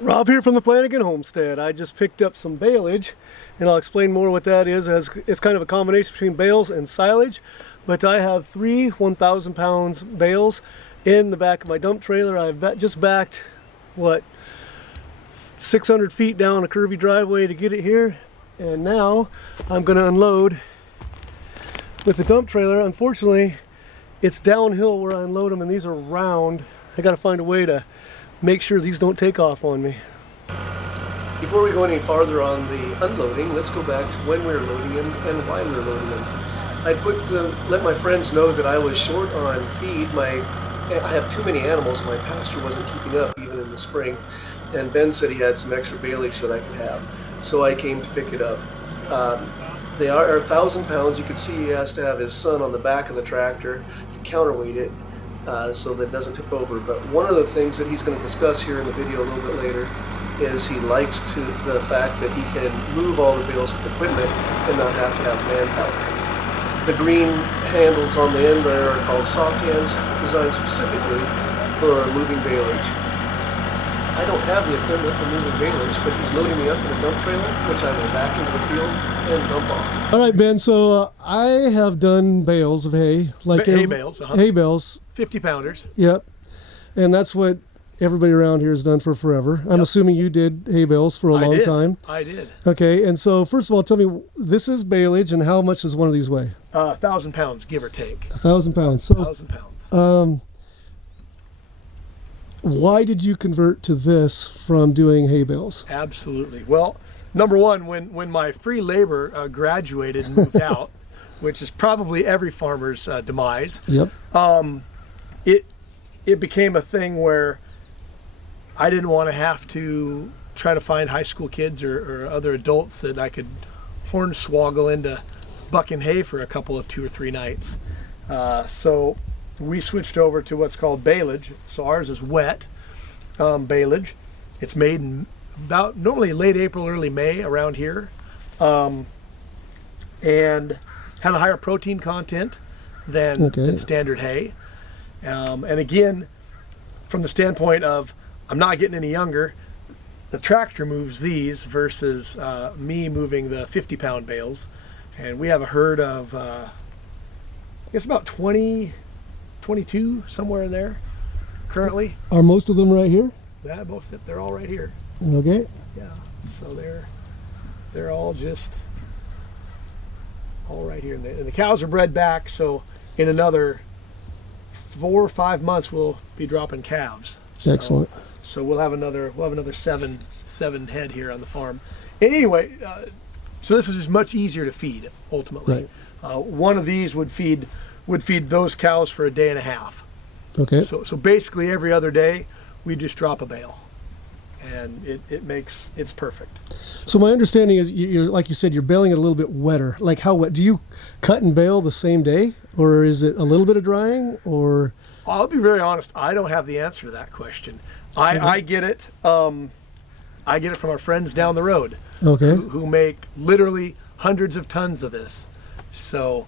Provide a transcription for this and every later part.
Rob here from the Flanagan Homestead. I just picked up some baleage, and I'll explain more what that is, as it's kind of a combination between bales and silage. But I have three 1,000 pounds bales in the back of my dump trailer. I've just backed, what, 600 feet down a curvy driveway to get it here, and now I'm going to unload with the dump trailer. Unfortunately, it's downhill where I unload them, and these are round. I got to find a way to make sure these don't take off on me. Before we go any farther on the unloading, let's go back to when we were loading them and why we were loading them. I let my friends know that I was short on feed. I have too many animals. My pasture wasn't keeping up even in the spring, and Ben said he had some extra baleage that I could have, so I came to pick it up. They are 1,000 pounds. You can see he has to have his son on the back of the tractor to counterweight it, so that it doesn't tip over. But one of the things that he's going to discuss here in the video a little bit later is he likes the fact that he can move all the bales with equipment and not have to have manpower. The green handles on the end there are called soft hands, designed specifically for moving baleage. I don't have the equipment for moving baleage, but he's loading me up in a dump trailer, which I will back into the field and dump off. All right, Ben, so I have done bales of hay. Hay bales. Hay bales. 50 pounders. Yep. And that's what everybody around here has done for forever. I'm assuming you did hay bales for a long time. I did. Okay, and so first of all, tell me, this is baleage, and how much does one of these weigh? 1,000 pounds, give or take. 1,000 pounds. So 1,000 pounds. Why did you convert to this from doing hay bales? Absolutely. Well, number one, when my free labor graduated and moved out, which is probably every farmer's demise. Yep. It became a thing where I didn't want to have to try to find high school kids or other adults that I could hornswoggle into bucking hay for a couple of 2 or 3 nights. So we switched over to what's called baleage. So ours is wet baleage. It's made in about normally late April, early May around here, and has a higher protein content than standard hay. And again, from the standpoint of I'm not getting any younger, the tractor moves these versus me moving the 50-pound bales. And we have a herd of, I guess about 20, 22, somewhere in there currently. Are most of them right here? Yeah, they're all right here. Okay. Yeah, so they're all right here. And the cows are bred back, so in another 4 or 5 months we'll be dropping calves. Excellent. So we'll have another seven head here on the farm. And anyway, so this is just much easier to feed ultimately. Right. One of these would feed those cows for a day and a half. Okay. So basically every other day we just drop a bale, and it's perfect. So my understanding is, you're like you said, you're baling it a little bit wetter. Like how wet? Do you cut and bale the same day, or is it a little bit of drying, or? I'll be very honest. I don't have the answer to that question. I get it. I get it from our friends down the road. Okay. Who make literally hundreds of tons of this. So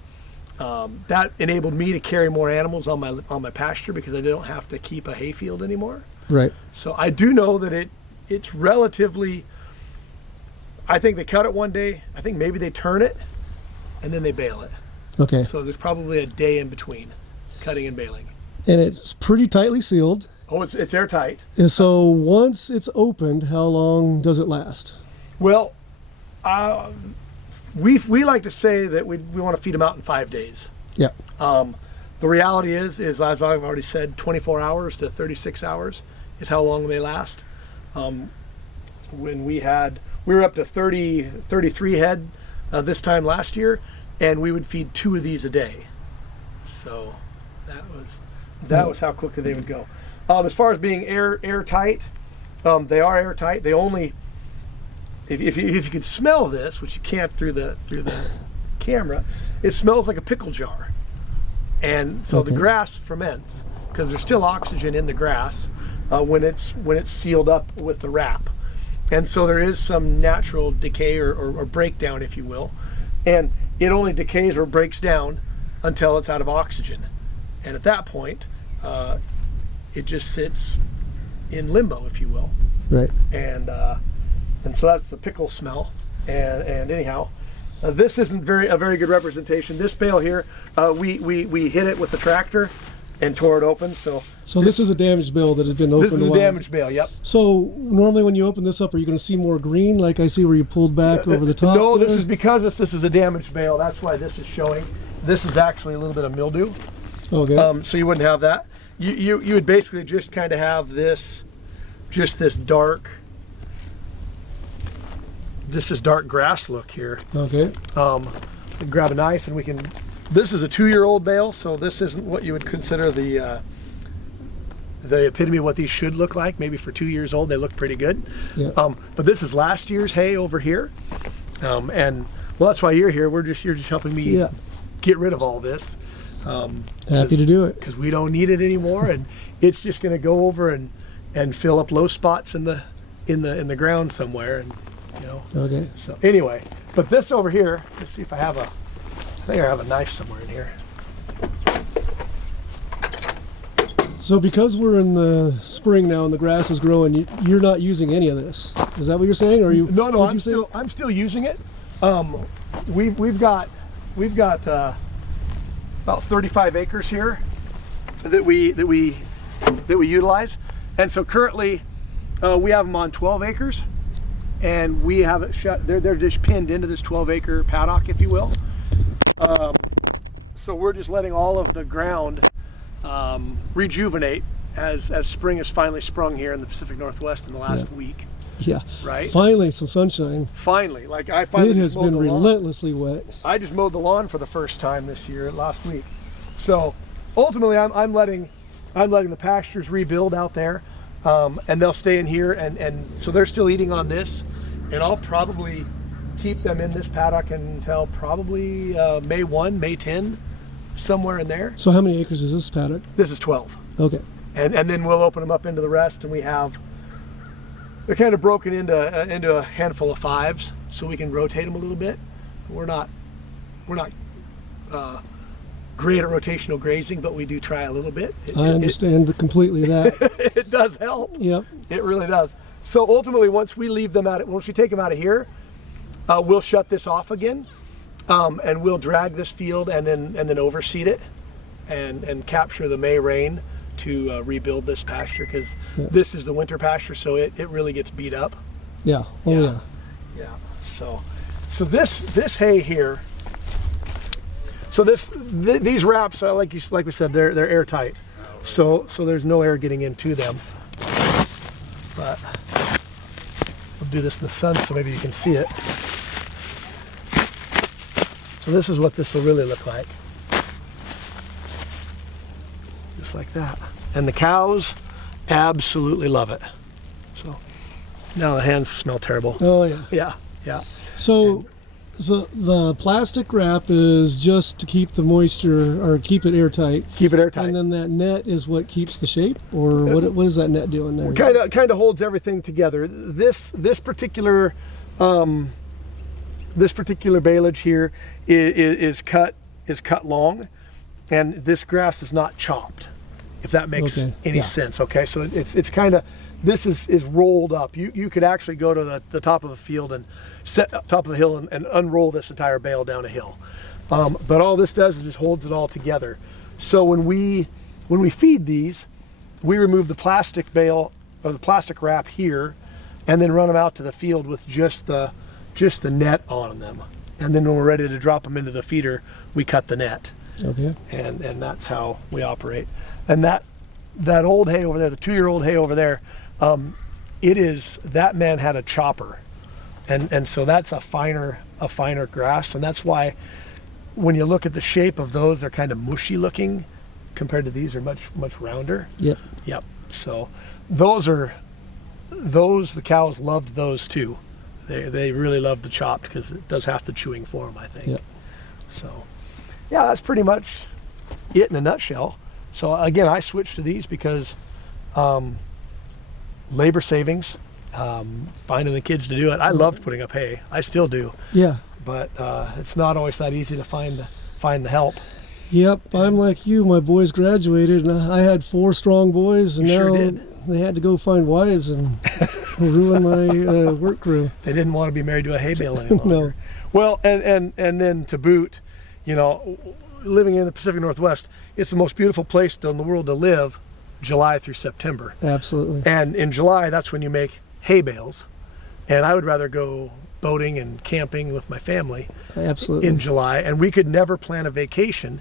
that enabled me to carry more animals on my pasture because I don't have to keep a hay field anymore. Right. So I do know that it's relatively. I think they cut it one day. I think maybe they turn it, and then they bale it. Okay. So there's probably a day in between cutting and baling. And it's pretty tightly sealed. Oh, it's airtight. And so once it's opened, how long does it last? Well, we like to say that we want to feed them out in 5 days. Yeah. The reality is as I've already said, 24 hours to 36 hours is how long they last. When we were up to 33 head this time last year, and we would feed 2 of these a day. So that was how quickly they would go. As far as being airtight, they are airtight. They only, if you could smell this, which you can't through the camera, it smells like a pickle jar. And so the grass ferments because there's still oxygen in the grass when it's sealed up with the wrap. And so there is some natural decay or breakdown, if you will. And it only decays or breaks down until it's out of oxygen. And at that point, it just sits in limbo, if you will. Right. And so that's the pickle smell. And anyhow, this isn't a very good representation. This bale here, we hit it with the tractor and tore it open. So this is a damaged bale that has been opened. This is a damaged bale. Yep. So normally when you open this up, are you going to see more green, like I see where you pulled back over the top? No, there? this is because this is a damaged bale. That's why this is showing. This is actually a little bit of mildew. Okay. So you wouldn't have that. You would basically just kind of have this, just this dark grass look here. Okay. Grab a knife and we can. This is a 2-year-old bale, so this isn't what you would consider the epitome of what these should look like. Maybe for 2 years old, they look pretty good. Yeah. But this is last year's hay over here, and well, that's why you're here. You're just helping me get rid of all this. Happy to do it because we don't need it anymore, and it's just going to go over and fill up low spots in the ground somewhere, and you know. Okay. So anyway, but this over here, let's see if I think I have a knife somewhere in here. So because we're in the spring now and the grass is growing, you're not using any of this. Is that what you're saying? Or are you? No. I'm still using it. We've got about 35 acres here that we utilize, and so currently we have them on 12 acres, and we have it shut. They're just pinned into this 12-acre paddock, if you will. So we're just letting all of the ground rejuvenate as spring has finally sprung here in the Pacific Northwest in the last week. Yeah. Right. Finally, some sunshine. Finally, like I finally. It has been relentlessly wet. I just mowed the lawn for the first time this year, last week. So ultimately, I'm letting the pastures rebuild out there, and they'll stay in here, and so they're still eating on this, and I'll probably keep them in this paddock until probably May 1, May 10, somewhere in there. So how many acres is this paddock? This is 12. Okay. And then we'll open them up into the rest, and they're kind of broken into a handful of 5s, so we can rotate them a little bit. We're not great at rotational grazing, but we do try a little bit. I understand completely that. It does help. Yep. It really does. So ultimately, once we take them out of here, we'll shut this off again, and we'll drag this field and then overseed it, and capture the May rain to rebuild this pasture, because this is the winter pasture, so it really gets beat up. Yeah. Oh yeah. So this hay here. So these wraps, like we said, they're airtight. So there's no air getting into them. But we'll do this in the sun so maybe you can see it. So this is what this will really look like. Just like that. And the cows absolutely love it. So now the hands smell terrible. Oh yeah. Yeah. So the plastic wrap is just to keep the moisture, or keep it airtight. Keep it airtight. And then that net is what keeps the shape, or what is that net doing there? Kind of holds everything together. This particular baleage here is cut long, and this grass is not chopped, if that makes any sense. Okay, so it's kind of, this is rolled up. You could actually go to the top of a field and set up top of the hill and unroll this entire bale down a hill. But all this does is just holds it all together. So when we feed these, we remove the plastic bale or the plastic wrap here, and then run them out to the field with just the net on them. And then when we're ready to drop them into the feeder, we cut the net. Okay. And that's how we operate. And that old hay over there, the 2-year-old hay over there, that man had a chopper, and so that's a finer grass, and that's why when you look at the shape of those, they're kind of mushy looking compared to these are much rounder. Yep. So the cows loved those too. They really loved the chopped because it does half the chewing for them, I think. Yep. So yeah, that's pretty much it in a nutshell. So again, I switched to these because labor savings, finding the kids to do it. I loved putting up hay. I still do. Yeah. But it's not always that easy to find the help. Yep. I'm like you. My boys graduated, and I had 4 strong boys, and now they had to go find wives, and ruin my work crew. They didn't want to be married to a hay bale any longer. No. Well, and then to boot, you know, living in the Pacific Northwest, it's the most beautiful place in the world to live, July through September. Absolutely. And in July, that's when you make hay bales. And I would rather go boating and camping with my family Absolutely. in July. And we could never plan a vacation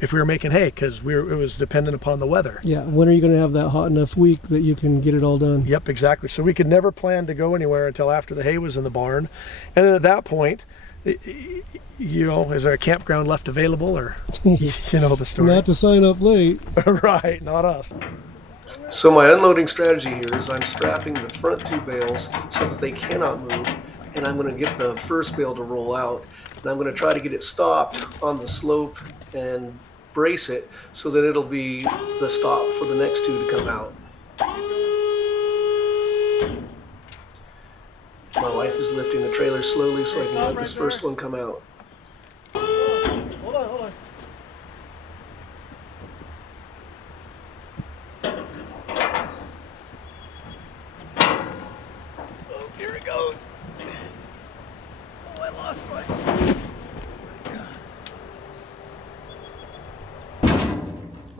if we were making hay, because it was dependent upon the weather. Yeah, when are you going to have that hot enough week that you can get it all done? Yep, exactly. So we could never plan to go anywhere until after the hay was in the barn. And then at that point, you know, is there a campground left available, or you know the story. Not to sign up late. Right, not us. So my unloading strategy here is I'm strapping the front two bales so that they cannot move, and I'm going to get the first bale to roll out, and I'm going to try to get it stopped on the slope and brace it so that it'll be the stop for the next two to come out. My wife is lifting the trailer slowly so I can let this first one come out. Hold on. Oh, here it goes. Oh, I lost my...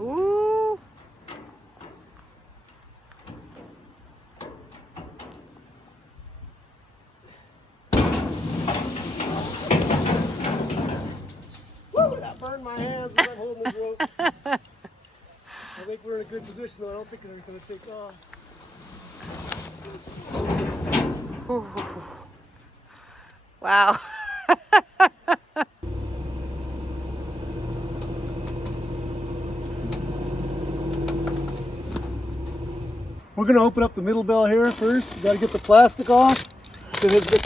Ooh. Woo, that burned my hands as I'm holding this rope. I think we're in a good position though. I don't think it's going to take off. Ooh. Wow. We're going to open up the middle bell here first. Got to get the plastic off that has been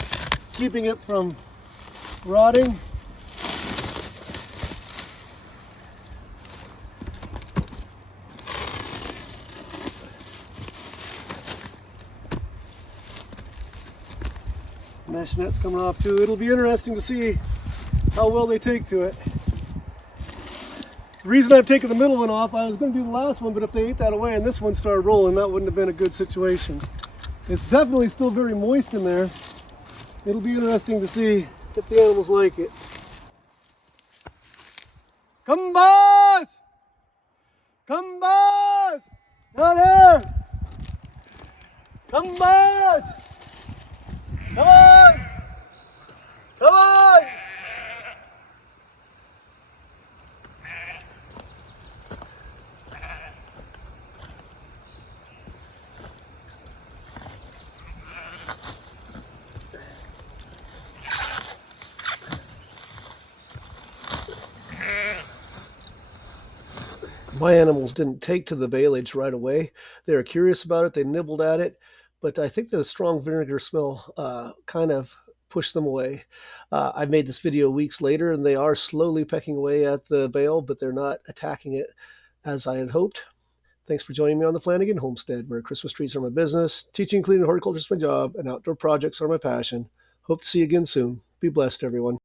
keeping it from rotting. Mesh net's coming off too. It'll be interesting to see how well they take to it. The reason I've taken the middle one off, I was going to do the last one, but if they ate that away and this one started rolling, that wouldn't have been a good situation. It's definitely still very moist in there. It'll be interesting to see if the animals like it. Come, boys! Come, boys! Down here! Come, boys! Come on! Come on! My animals didn't take to the baleage right away. They were curious about it. They nibbled at it, but I think the strong vinegar smell kind of pushed them away. I've made this video weeks later, and they are slowly pecking away at the bale, but they're not attacking it as I had hoped. Thanks for joining me on the Flanagan Homestead, where Christmas trees are my business, teaching, cleaning, horticulture is my job, and outdoor projects are my passion. Hope to see you again soon. Be blessed, everyone.